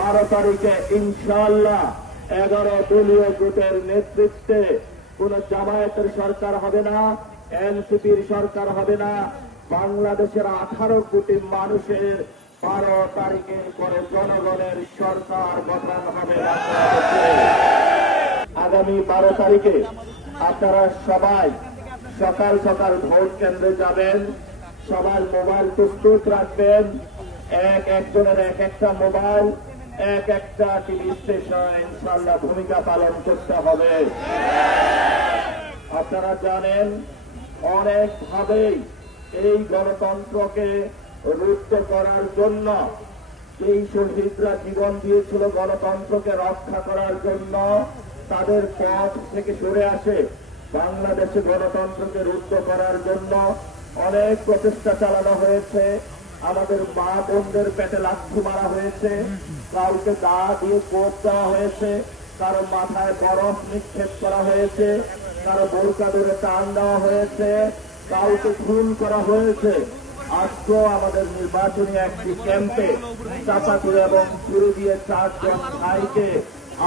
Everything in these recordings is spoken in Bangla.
12 তারিখে ইনশাআল্লাহ 11 দলীয় জোটের নেতৃত্বে কোন জামায়াতের সরকার হবে না, এনসিপির সরকার হবে না। বাংলাদেশের 18 কোটি মানুষের 12 তারিখের পরে জনগণের সরকার গঠন হবে। আগামী 12 তারিখে আপনারা সবাই সকাল সকাল ভোট কেন্দ্রে যাবেন। সবার মোবাইল প্রস্তুত রাখবেন। একজনের একটা মোবাইল, একটা টিভি স্টেশন ইনশাআল্লাহ ভূমিকা পালন করতে হবে। আপনারা জানেন অনেকভাবেই এই গণতন্ত্রকে রুদ্ধ করার জন্য এই শহীদরা জীবন দিয়েছিল গণতন্ত্রকে রক্ষা করার জন্য, তাদের পথ থেকে সরে আসে বাংলাদেশে গণতন্ত্রকে রুদ্ধ করার জন্য অনেক প্রচেষ্টা চালানো হয়েছে। আমাদের মা বোনদের পেটে লাথি মারা হয়েছে, কাউকে দা দিয়ে কোপ দেওয়া হয়েছে, কারো মাথায় বরফ নিক্ষেপ করা হয়েছে, কারো বোরকা ধরে টান দেওয়া হয়েছে, কাউকে খুন করা হয়েছে। আজকে আমাদের নির্বাচনী একটি ক্যাম্পে চাপাতি এবং ছুরি দিয়ে 4 জন ভাইকে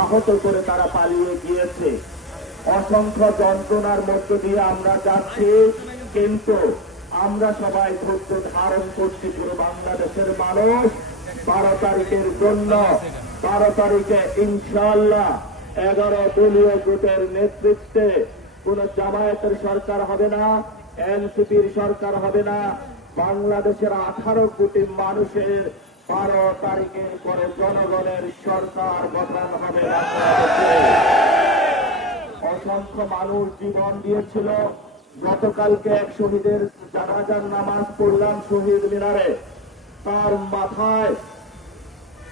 আহত করে তারা পালিয়ে গিয়েছে। অসংখ্য যন্ত্রণার মধ্য দিয়ে আমরা যাচ্ছি, কিন্তু আমরা সবাই ধৈর্য ধারণ করছি। পুরো বাংলাদেশের মানুষ 12 তারিখের জন্য 12 তারিখে ইনশাআল্লাহ 11 দলীয় জোটের নেতৃত্বে কোন জামায়াতের সরকার হবে না, এনসিপির সরকার হবে না। বাংলাদেশের 18 কোটি মানুষের 12 তারিখের পরে জনগণের সরকার গঠন হবে। অসংখ্য মানুষ জীবন দিয়েছিল। গতকালকে এক শহীদের জানাজার নামাজ পড়লাম শহীদ মিনারে। তার মাথায়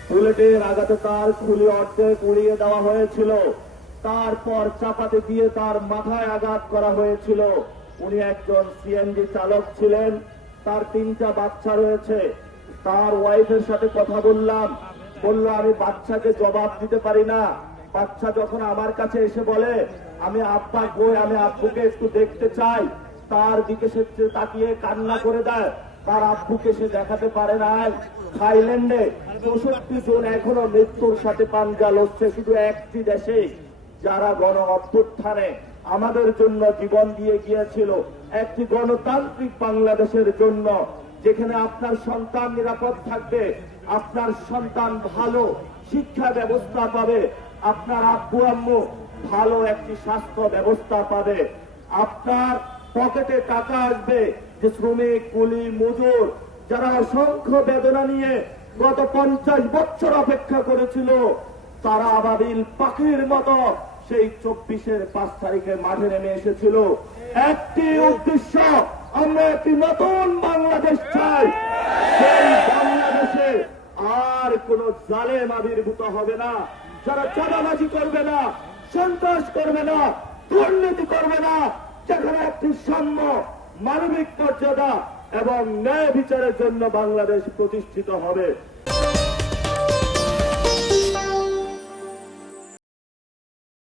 বুলেটের আঘাতে তার খুলি অর্ধেক উড়িয়ে দেওয়া হয়েছিল, তারপর চাপাতি দিয়ে তার মাথায় আঘাত করা হয়েছিল। উনি একজন সিএনজি চালক ছিলেন, তার 3টা বাচ্চা রয়েছে। তার ওয়াইফের সাথে কথা বললাম, বলল আমি বাচ্চাকে জবাব দিতে পারি না। বাচ্চা যখন আমার কাছে এসে বলে আমি আব্বা কই, আমি আব্বুকে একটু দেখতে চাই, তার দিকে সে তাকিয়ে কান্না করে দেয়। তার আব্বুকে সে দেখাতে পারে নাই। থাইল্যান্ডে 64 জন এখনো মৃত্যুর সাথে পাঞ্জা লড়ছে, শুধু একটি দেশে, যারা গণ অভ্যুত্থানে আমাদের জন্য জীবন দিয়ে গিয়েছিল, একটি গণতান্ত্রিক বাংলাদেশের জন্য, যেখানে আপনার সন্তান নিরাপদ থাকবে, আপনার সন্তান ভালো শিক্ষা ব্যবস্থা পাবে, আপনার আব্বু আম্মু ভালো একটি স্বাস্থ্য ব্যবস্থা পাবে, আপনার পকেটে টাকা আসবে। যে শ্রমিক, কুলি, মজুর যারা অসংখ্য বেদনা নিয়ে গত 50 বছর অপেক্ষা করেছিল, তারা আবাবিল পাখির মতো সেই 24-এর 5 তারিখে মাঠে নেমে এসেছিল। একটি উদ্দেশ্য, আমরা একটি নতুন বাংলাদেশ চাই। সেই বাংলাদেশে আর কোন জালেম আবির্ভূত হবে না, যারা চাঁদাবাজি করবে না, সন্ত্রাস করবে না, দুর্নীতি করবে না, যেখানে একটি সাম্য, মানবিক মর্যাদা এবং ন্যায় বিচারের জন্য বাংলাদেশ প্রতিষ্ঠিত হবে।